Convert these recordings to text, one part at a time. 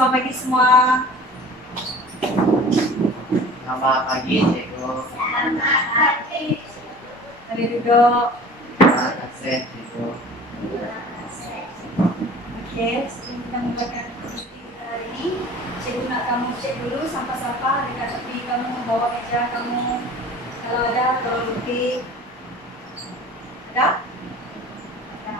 selamat pagi semua. Selamat pagi, Cikgu. Selamat pagi. Mari duduk. Terima kasih, Cikgu. Oke, sebelum kita mulakan aktiviti kita hari ini, cikgu nak kamu cek dulu sampah-sampah dekat tepi kamu, bawa meja kamu. Kalau ada, tolong bukti. Ada? Ada.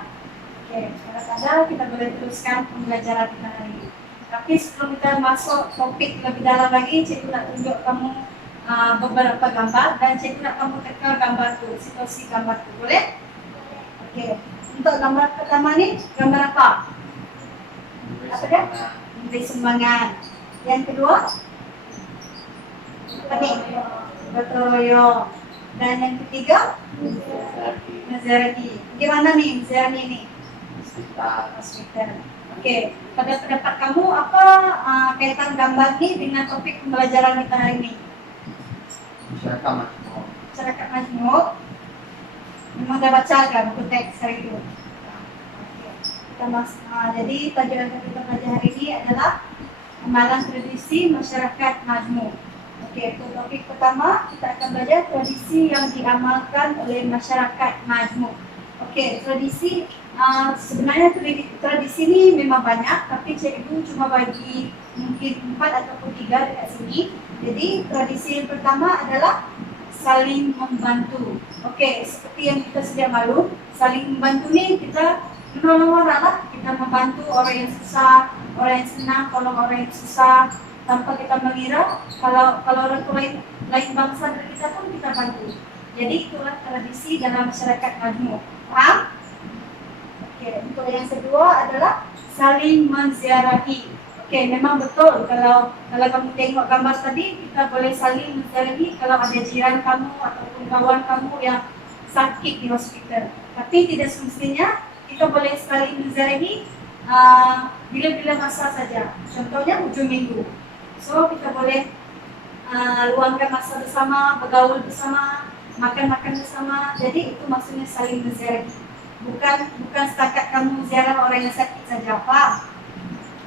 Oke, kalau ada, kita boleh teruskan pembelajaran kita hari ini. Tapi sebelum kita masuk topik lebih dalam lagi, cikgu nak tunjuk kamu beberapa gambar dan cikgu nak kamu teka gambar tu, situasi gambar tu, boleh? Oke, untuk gambar pertama ni, gambar apa? Apa dia? Memberi sumbangan. Yang kedua, apa ni? Gotong royong. Dan yang ketiga, Mazarati. Gimana nih Mazarati ini? Hospital. Oke, pada pendapat kamu apa kaitan gambar ini dengan topik pembelajaran kita hari ini? Masyarakat Majmuk. Masyarakat Majmuk. Memang dah baca kan buku teks hari itu? Jadi tajuk yang kita belajar hari ini adalah amalan tradisi masyarakat Majmuk. Okey, untuk topik pertama kita akan belajar tradisi yang diamalkan oleh masyarakat Majmuk. Okey, tradisi sebenarnya tradisi ini memang banyak, tapi cikgu cuma bagi mungkin 4 ataupun 3 dekat sini. Jadi tradisi yang pertama adalah saling membantu. Okey, seperti yang kita sedia maklum, saling membantu ni kita menolong orang lah, kita membantu orang yang susah, orang yang senang tolong orang yang susah tanpa kita mengira kalau orang tu lain bangsa dari kita pun kita bantu. Jadi itulah tradisi dalam masyarakat Majmuk. Faham? Okey, untuk yang kedua adalah saling menziarahi. Okey, memang betul kalau kamu tengok gambar tadi, kita boleh saling menziarahi kalau ada jiran kamu ataupun kawan kamu yang sakit di hospital. Tapi tidak semestinya kita boleh saling menziarahi bila-bila masa saja. Contohnya hujung minggu. So kita boleh luangkan masa bersama, bergaul bersama, makan-makan bersama. Jadi itu maksudnya saling menziarahi. Bukan setakat kamu ziarah orang yang sakit saja, faham?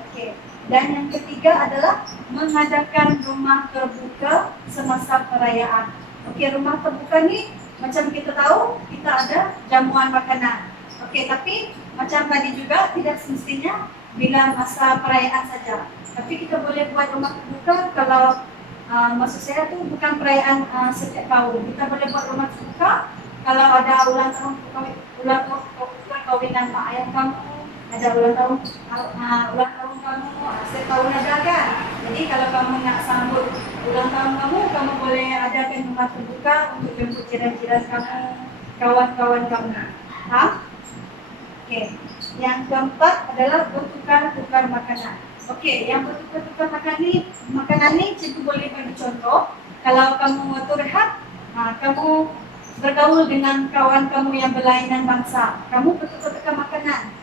Okey. Dan yang ketiga adalah mengadakan rumah terbuka semasa perayaan. Okey, rumah terbuka ni macam kita tahu kita ada jamuan makanan. Okey, tapi macam tadi juga tidak semestinya bila masa perayaan saja. Tapi kita boleh buat rumah terbuka kalau maksud saya tu bukan perayaan setiap tahun. Kita boleh buat rumah terbuka kalau ada ulang tahun kawinan mak ayah kamu, ada ulang tahun kamu, setiap tahun ada kan. Jadi kalau kamu nak sambut ulang tahun kamu boleh adakan rumah terbuka untuk jemput jiran-jiran kamu, kawan-kawan kamu. Faham? Okey. Yang keempat adalah bertukar-tukar makanan. Okey, yang bertukar-tukar makanan ni cikgu boleh bagi contoh. Kalau kamu tu rehat, kamu bergaul dengan kawan kamu yang berlainan bangsa, kamu bertukar-tukar makanan.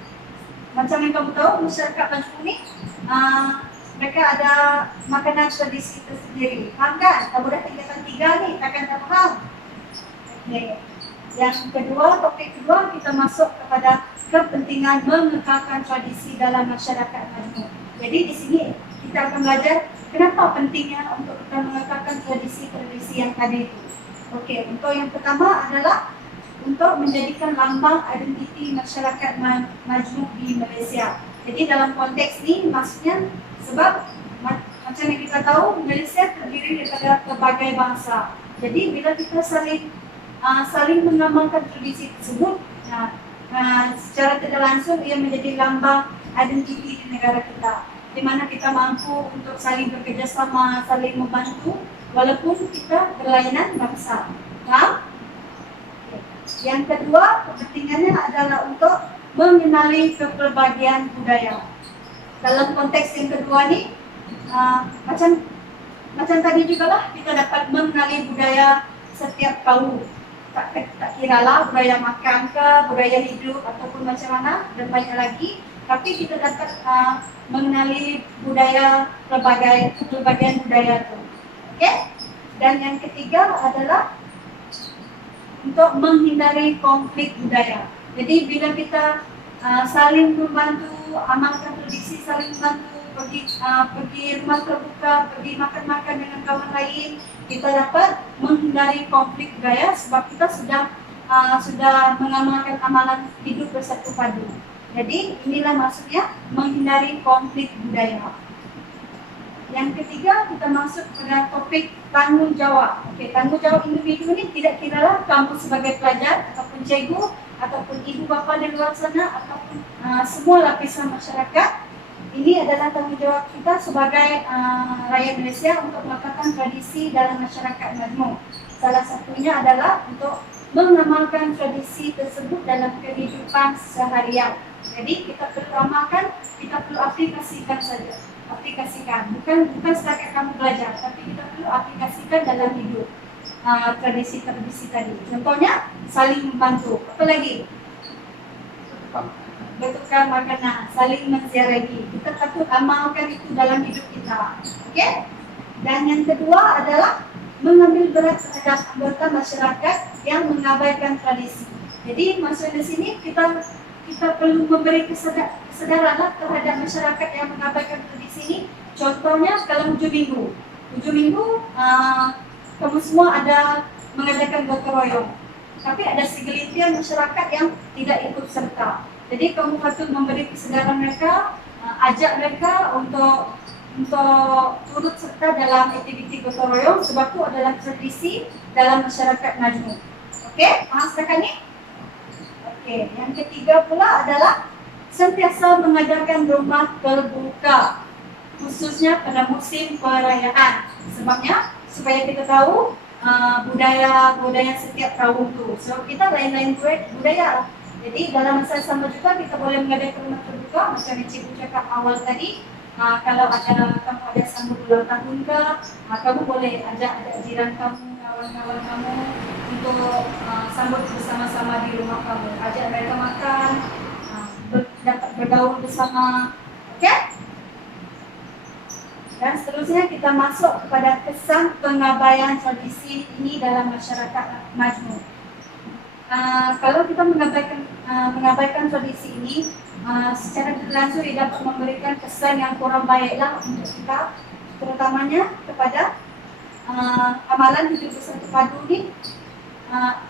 Macam yang kamu tahu, masyarakat Majmuk ni mereka ada makanan tradisi tersendiri. Faham kan? Kamu dah tingkatan 3 ni, takkan tak faham? Okay. Yang kedua, topik kedua, kita masuk kepada kepentingan mengekalkan tradisi dalam masyarakat Majmuk. Jadi di sini kita akan belajar kenapa pentingnya untuk kita mengekalkan tradisi-tradisi yang tadi itu. Okey, untuk yang pertama adalah untuk menjadikan lambang identiti masyarakat Majmuk di Malaysia. Jadi dalam konteks ni maksudnya sebab macam yang kita tahu Malaysia terdiri daripada pelbagai bangsa. Jadi bila kita saling mengamalkan tradisi tersebut, secara tidak langsung ia menjadi lambang identiti di negara kita, di mana kita mampu untuk saling bekerjasama, saling membantu walaupun kita berlainan bangsa. Faham? Yang kedua, kepentingannya adalah untuk mengenali kepelbagaian budaya. Dalam konteks yang kedua ni, macam tadi juga lah, kita dapat mengenali budaya setiap kaum. Tak kiralah budaya makan ke, budaya hidup ataupun macam mana dan banyak lagi. Tapi kita dapat mengenali budaya pelbagai budaya tu. Okey? Dan yang ketiga adalah untuk menghindari konflik budaya. Jadi bila kita saling membantu, amalkan tradisi saling membantu, pergi rumah terbuka, pergi makan-makan dengan kawan lain, kita dapat menghindari konflik budaya sebab kita sudah mengamalkan amalan hidup bersatu padu. Jadi inilah maksudnya menghindari konflik budaya. Yang ketiga, kita masuk pada topik tanggung jawab. Okey, tanggung jawab individu ini tidak kiralah kamu sebagai pelajar ataupun cikgu ataupun ibu bapa di luar sana ataupun semua lapisan masyarakat. Ini adalah tanggung jawab kita sebagai rakyat Malaysia untuk melakukan tradisi dalam masyarakat majmuk. Salah satunya adalah untuk mengamalkan tradisi tersebut dalam kehidupan seharian. Jadi kita perlu amalkan, kita perlu aplikasikan saja. Bukan setakat kamu belajar, tapi kita perlu aplikasikan dalam hidup tradisi-tradisi tadi. Contohnya saling membantu. Apa lagi? Bertukar makanan, saling menziarahi. Kita patut amalkan itu dalam hidup kita. Okey? Dan yang kedua adalah mengambil berat terhadap anggota masyarakat yang mengabaikan tradisi. Jadi maksud di sini kita perlu memberi kesadaran terhadap masyarakat yang mengabaikan tradisi ini. Contohnya kalau hujung minggu kamu semua ada mengadakan gotong royong, tapi ada segelintir masyarakat yang tidak ikut serta. Jadi kamu patut memberi kesadaran mereka, ajak mereka untuk turut serta dalam aktiviti gotong royong sebab itu adalah tradisi dalam masyarakat majmuk. Okey, faham setakat ni? Okey, yang ketiga pula adalah sentiasa mengadakan rumah terbuka khususnya pada musim perayaan. Sebabnya supaya kita tahu budaya setiap kaum tu. So kita lain-lain budaya. Jadi dalam masa sama juga kita boleh mengadakan rumah terbuka macam yang cikgu cakap awal tadi. Kalau kamu ada sambut ulang tahun ke, kamu boleh ajak jiran kamu, kawan-kawan kamu untuk sambut bersama-sama di rumah kamu. Ajak mereka makan, dapat bergaul bersama. Okey? Dan seterusnya kita masuk kepada kesan pengabaian tradisi ini dalam masyarakat majmuk. Kalau kita mengabaikan tradisi ini, secara langsung ia dapat memberikan kesan yang kurang baiklah untuk kita, terutamanya kepada amalan hidup bersatu padu ni.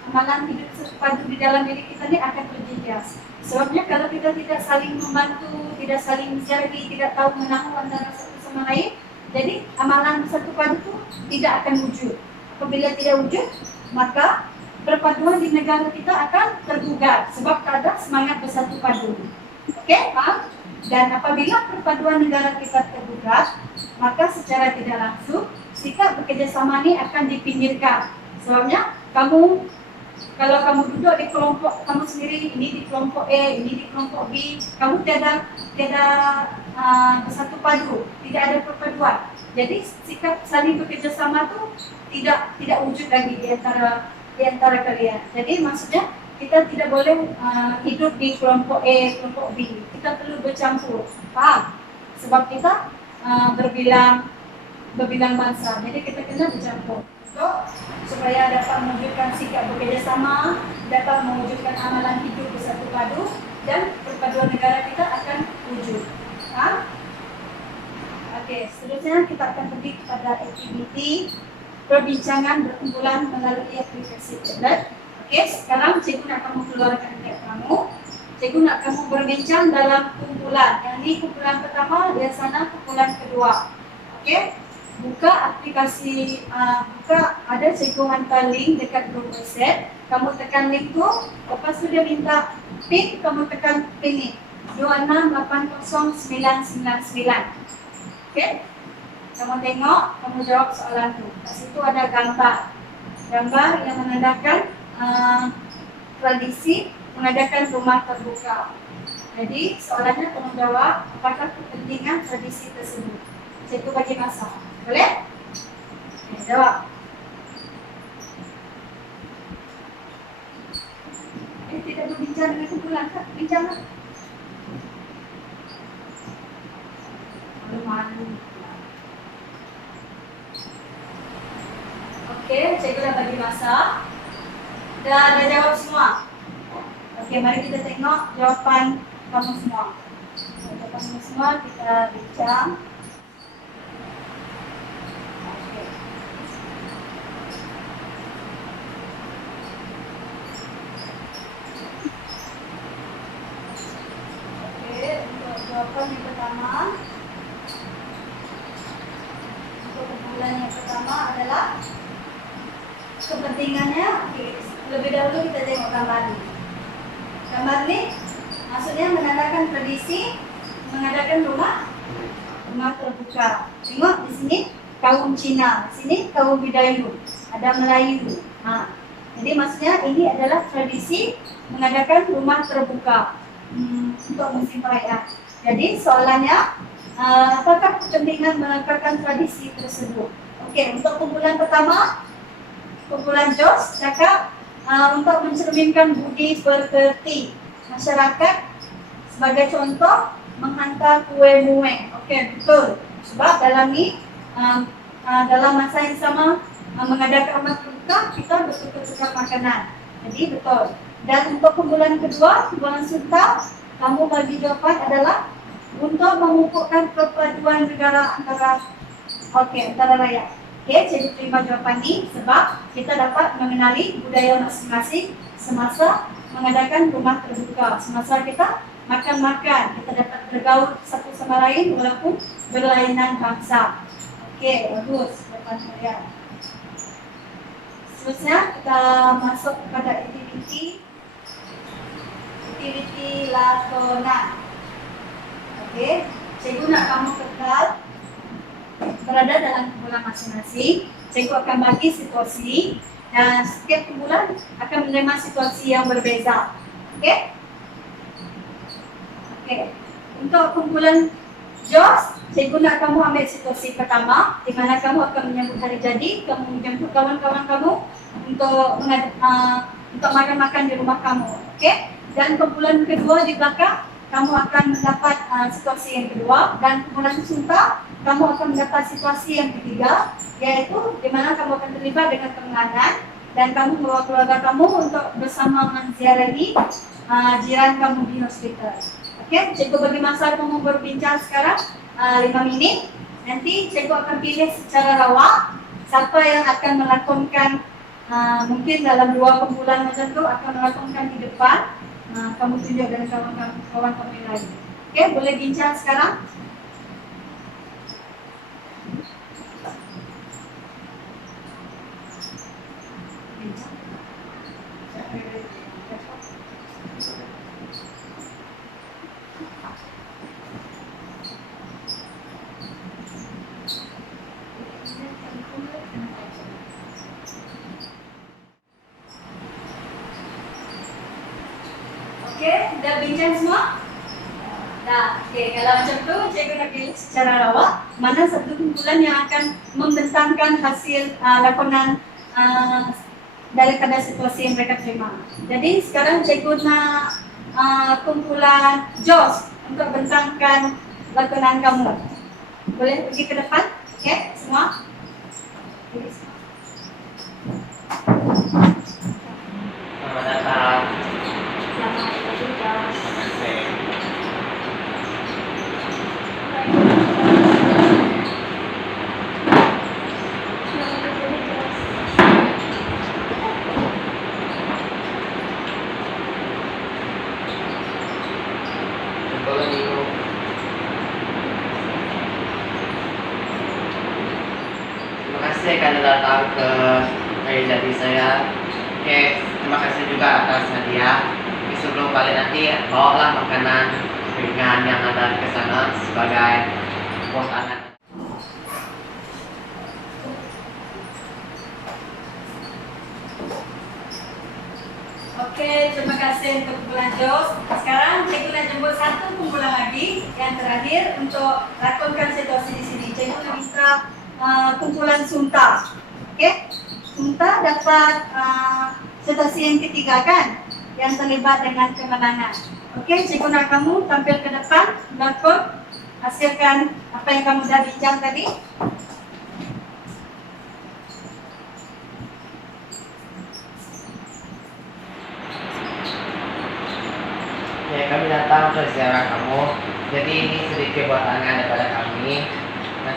Amalan hidup bersatu padu di dalam diri kita ni akan terjejas. Sebabnya kalau kita tidak saling membantu, tidak saling menziarahi, tidak tahu menahu antara satu sama lain, jadi amalan bersatu padu itu tidak akan wujud. Apabila tidak wujud, maka perpaduan di negara kita akan tergugat sebab tak ada semangat bersatu padu. Okey, faham? Dan apabila perpaduan negara kita tergugat, maka secara tidak langsung sikap bekerjasama ini akan dipinggirkan. Sebabnya kalau kamu duduk di kelompok kamu sendiri, ini di kelompok A, ini di kelompok B, kamu tiada bersatu padu, tidak ada perpaduan. Jadi sikap saling bekerjasama tu tidak wujud lagi di antara kalian. Jadi maksudnya kita tidak boleh hidup di kelompok A, kelompok B. Kita perlu bercampur, faham? Sebab kita berbilang bangsa. Jadi kita kena bercampur. Supaya dapat mewujudkan sikap bekerjasama, dapat mewujudkan amalan hidup bersatu padu dan perpaduan negara kita akan wujud. Okey, seterusnya kita akan pergi kepada aktiviti perbincangan berkumpulan melalui aplikasi tablet. Okey, sekarang cikgu nak kamu keluarkan tab kamu. Cikgu nak kamu berbincang dalam kumpulan. Yang ni kumpulan pertama, di sana kumpulan kedua. Okey. Buka aplikasi, ada cikgu hantar link dekat grup WhatsApp. Kamu tekan link tu, lepas tu dia minta PIN, kamu tekan PIN ni 2680999. Okey? Kamu tengok, kamu jawab soalan tu. Kat situ ada gambar yang menandakan tradisi mengadakan rumah terbuka. Jadi soalannya kamu jawab apakah kepentingan tradisi tersebut. Cikgu bagi masa. Boleh? Jawab. Tidak berbincang dengan kumpulan kan? Bincanglah. Malu-malu. Okey, cikgu dah bagi masa. Dah jawab semua. Okey, mari kita tengok jawapan kamu semua. kamu semua kita bincang. Oke. Oke, untuk jawaban yang pertama, untuk kumpulan yang pertama adalah kepentingannya. Oke, lebih dahulu kita tengok gambar ini. Gambar ini maksudnya menandakan tradisi mengadakan rumah terbuka. Tengok di sini kaum Cina, di sini kaum Bidayuh, ada Melayu. Jadi maksudnya ini adalah tradisi mengadakan rumah terbuka untuk musim perayaan. Jadi soalannya, apakah kepentingan melakukan tradisi tersebut? Oke, untuk kumpulan pertama, kumpulan Jos cakap untuk mencerminkan budi pekerti masyarakat, sebagai contoh menghantar kue mueng. Oke, betul. Sebab dalam ni dalam masa yang sama mengadakan rumah terbuka, kita bertukar-tukar makanan. Jadi betul. Dan untuk kumpulan kedua, kumpulan Sunta, kamu bagi jawapan adalah untuk memupukkan perpaduan negara antara rakyat. Oke, cikgu terima jawapan ini sebab kita dapat mengenali budaya masing-masing semasa mengadakan rumah terbuka. Semasa kita makan-makan, kita dapat bergaul satu sama lain walaupun berlainan bangsa. Oke, bagus jawapan saya. Seterusnya kita masuk kepada aktiviti lakonan. Oke, cikgu nak kamu kekal berada dalam kumpulan masing-masing. Cikgu akan bagi situasi dan setiap kumpulan akan menerima situasi yang berbeza. Oke? Oke. Untuk kumpulan Jos, cikgu nak kamu ambil situasi pertama di mana kamu akan menyambut hari jadi, kamu menjemput kawan-kawan kamu untuk makan-makan di rumah kamu. Oke? Dan kumpulan kedua di belakang, kamu akan mendapat situasi yang kedua, dan kumpulan Sunta, kamu akan mendapat situasi yang ketiga, yaitu di mana kamu akan terlibat dengan penganan dan kamu membawa keluarga kamu untuk bersama menziarahi jiran kamu di hospital. Oke, cikgu bagi masa kamu berbincang sekarang 5 minit. Nanti cikgu akan pilih secara rawa siapa yang akan melakonkan, mungkin dalam 2 kumpulan macam tu akan melakonkan di depan. Kamu tunjuk dan kawan-kawan kamu yang lain. Oke, boleh bincang sekarang. Bincang. Oke, dah bincang semua? Nah, oke, kalau macam tu, cikgu nak pilih secara rawa mana satu kumpulan yang akan membentangkan hasil lakonan daripada situasi yang mereka terima. Jadi sekarang cikgu nak kumpulan Jos untuk bentangkan lakonan kamu. Boleh pergi ke depan? Oke, semua? Selamat datang. Selamat bertugas. Terima kasih. Kumpulan itu. Terima kasih karena datang ke hari jadi saya. Oke, terima kasih juga atas hadiah. Sebelum balik nanti bawalah makanan ringan yang ada ke sana sebagai buat anak. Oke, terima kasih untuk kumpulan Jos. Sekarang cikgu nak jemput satu kumpulan lagi yang terakhir untuk lakonkan situasi di sini. Cikgu nak minta kumpulan Sunta. Oke, Sunta dapat situasi yang ketiga kan, yang terlibat dengan kemenangan. Oke, cikgu nak kamu tampil ke depan, lakon, hasilkan apa yang kamu dah bincang tadi. Ya, kami datang ke ziarah kamu Jadi ini sedikit buatannya daripada kami. Nah,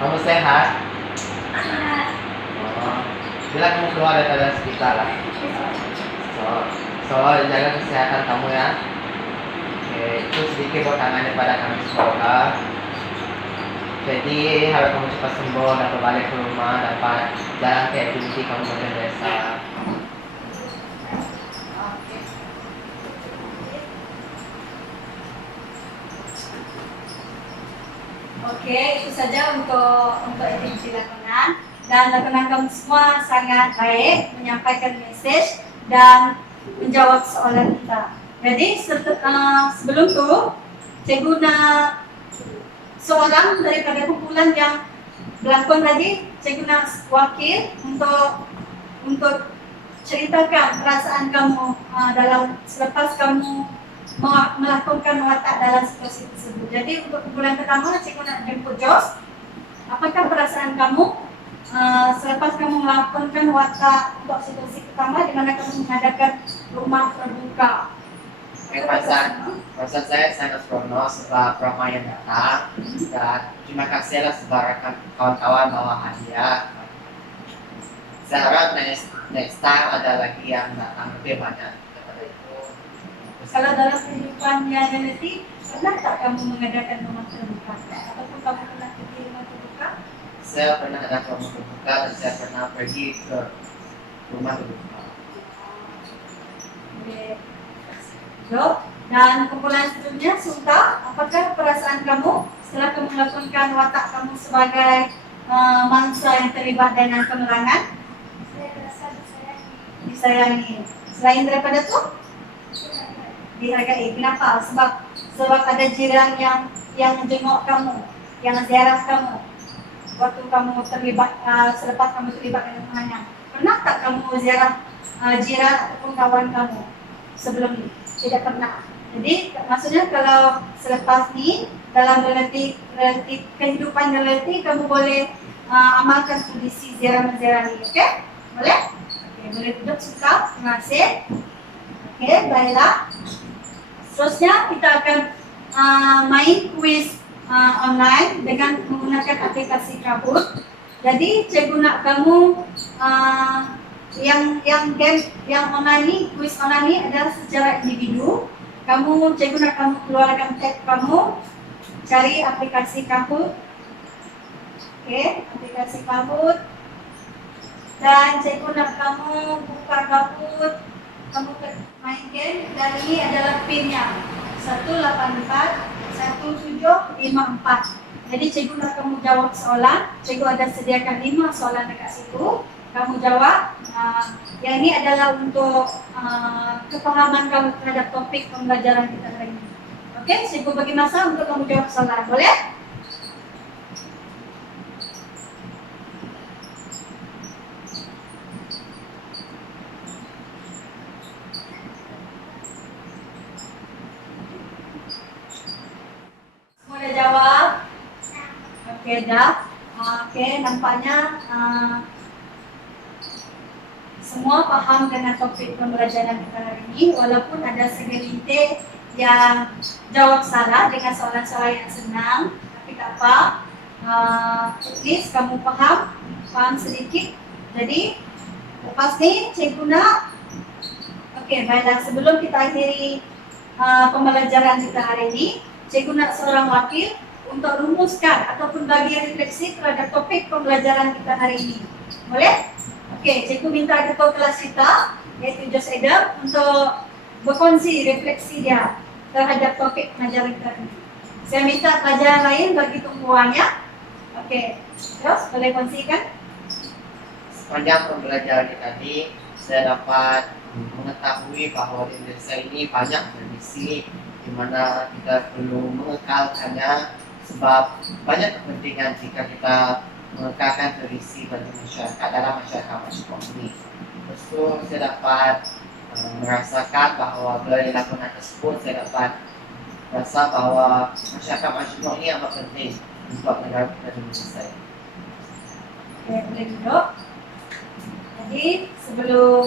kamu sehat? Oh, bila kamu keluar dari sekitar lah. So jaga kesehatan kamu ya. Oke, itu sedikit buatannya daripada kami sekolah. Jadi harap kamu cepat sembuh, dapat balik ke rumah, dapat jalan ke aktiviti kamu ke desa. Oke, itu saja untuk aktiviti lakonan. Dan lakonan kamu semua sangat baik, menyampaikan message dan menjawab soalan kita. Jadi sebelum itu, cikgu nak seorang daripada kumpulan yang berlakon tadi, cikgu nak wakil untuk ceritakan perasaan kamu dalam selepas kamu melakukan watak dalam situasi tersebut. Jadi untuk kumpulan pertama, cikgu nak jemput Jos. Apakah perasaan kamu selepas kamu melakukan watak untuk situasi pertama di mana kamu mengadakan rumah terbuka? Perasaan saya sangat seronok sebab ramai yang datang, dan terima kasihlah sebab kawan-kawan bawa hadiah. Saya harap next time ada lagi yang datang lebih banyak daripada itu. Kalau dalam kehidupan yang nanti, pernah tak kamu mengadakan rumah terbuka? Ataupun kamu pernah pergi rumah terbuka? Saya pernah ada rumah terbuka dan saya pernah pergi ke rumah terbuka. Oke. Jo, dan kumpulan seterusnya, Sulta, apakah perasaan kamu setelah kamu melakukan watak kamu sebagai mangsa yang terlibat dengan penerangan? Saya merasa Disayangi. Selain daripada itu, dihargai. Kenapa? Sebab ada jiran yang jenguk kamu, yang ziarah kamu waktu kamu terlibat selepas kamu terlibat dengan penerangan. Pernah tak kamu ziarah jiran ataupun kawan kamu sebelum ini? Tidak pernah. Jadi maksudnya kalau selepas ni dalam relatif kehidupan relatif kamu boleh amalkan kondisi ziarah-ziarah ini, okey? Boleh? Okey, boleh duduk suka. Terima kasih. Okey, baiklah. Seterusnya kita akan main kuis online dengan menggunakan aplikasi Kahoot. Jadi cikgu nak kamu yang game yang online ni, kuis online ni adalah secara individu. Cikgu nak kamu keluarkan tab kamu, cari aplikasi Kahoot. Okey, aplikasi Kahoot. Dan cikgu nak kamu buka Kahoot, kamu main game, dan ini adalah pinnya 1841754. Jadi cikgu nak kamu jawab soalan. Cikgu ada sediakan 5 soalan dekat situ. Kamu jawab. Yang ini adalah untuk kepahaman kamu terhadap topik pembelajaran kita hari ini. Okey, cikgu bagi masa untuk kamu jawab soalan. Boleh? Semua dah jawab? Okey, dah. Okey, nampaknya semua faham dengan topik pembelajaran kita hari ini, walaupun ada segelintir yang jawab salah dengan soalan-soalan yang senang, tapi tak apa. At least kamu faham sedikit. Jadi lepas ni cikgu nak, okey, baiklah, sebelum kita akhiri pembelajaran kita hari ini, cikgu nak seorang wakil untuk rumuskan ataupun bagi refleksi terhadap topik pembelajaran kita hari ini. Boleh? Okey, cikgu minta ketua kelas kita, iaitu Jos Adam, untuk berkongsi refleksi dia terhadap topik pelajaran kita ini. Saya minta pelajaran lain bagi tumpuannya. Okey, Jos, boleh kongsikan? Sepanjang pembelajaran tadi, saya dapat mengetahui bahawa di Indonesia ini banyak tradisi di mana kita perlu mengekalkannya, sebab banyak kepentingan jika kita mengekalkan tradisi bagi masyarakat dalam masyarakat Majmuk ini. Lepas itu saya dapat merasakan bahawa melalui lakonan tersebut saya dapat merasa bahawa masyarakat Majmuk ini amat penting untuk negara kita di Indonesia. Boleh duduk. Jadi sebelum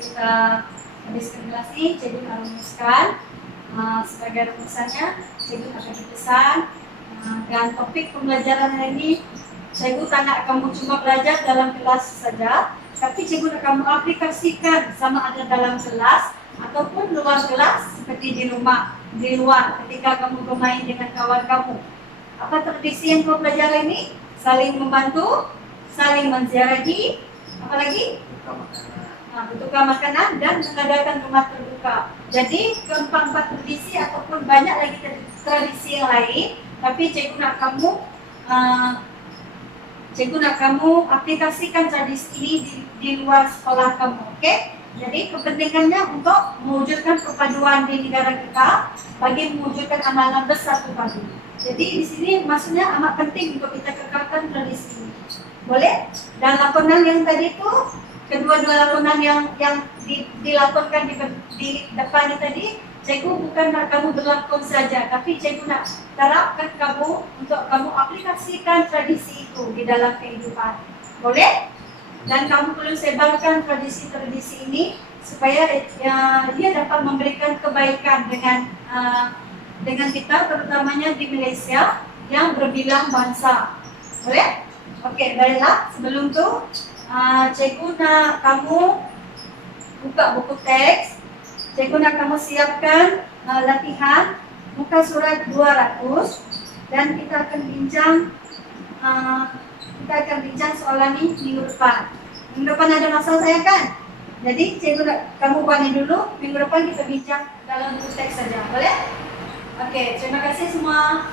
kita habiskan kelas ini, Cikgu akan rumuskan sebagai rumusannya. Cikgu akan berpesan dan topik pembelajaran hari ini Cikgu tak nak kamu cuma belajar dalam kelas saja, tapi Cikgu nak kamu aplikasikan sama ada dalam kelas ataupun luar kelas seperti di rumah, di luar ketika kamu bermain dengan kawan kamu. Apa tradisi yang kamu pelajari ini? Saling membantu, saling menziarahi, apalagi bertukar makanan dan mengadakan rumah terbuka. Jadi keempat tradisi ataupun banyak lagi tradisi yang lain, tapi Cikgu nak kamu aplikasikan tradisi ini di luar sekolah kamu, oke? Jadi kepentingannya untuk mewujudkan perpaduan di negara kita bagi mewujudkan amalan bersatu padu. Jadi di sini maksudnya amat penting untuk kita kekalkan tradisi ini. Boleh? Dan lakonan yang tadi itu, kedua-dua lakonan yang dilakonkan di depan ini tadi, Cikgu bukan nak kamu berlakon saja, tapi Cikgu nak terapkan kamu untuk kamu aplikasikan tradisi itu di dalam kehidupan. Boleh? Dan kamu perlu sebarkan tradisi-tradisi ini supaya dia dapat memberikan kebaikan dengan kita, terutamanya di Malaysia yang berbilang bangsa. Boleh? Okey, baiklah. Sebelum tu, Cikgu nak kamu buka buku teks. Cikgu nak kamu siapkan latihan muka surat 200 dan kita akan bincang soalan ini minggu depan. Minggu depan ada masalah saya kan? Jadi Cikgu nak kamu buat ini dulu. Minggu depan kita bincang dalam buku teks saja. Boleh? Okey, terima kasih semua.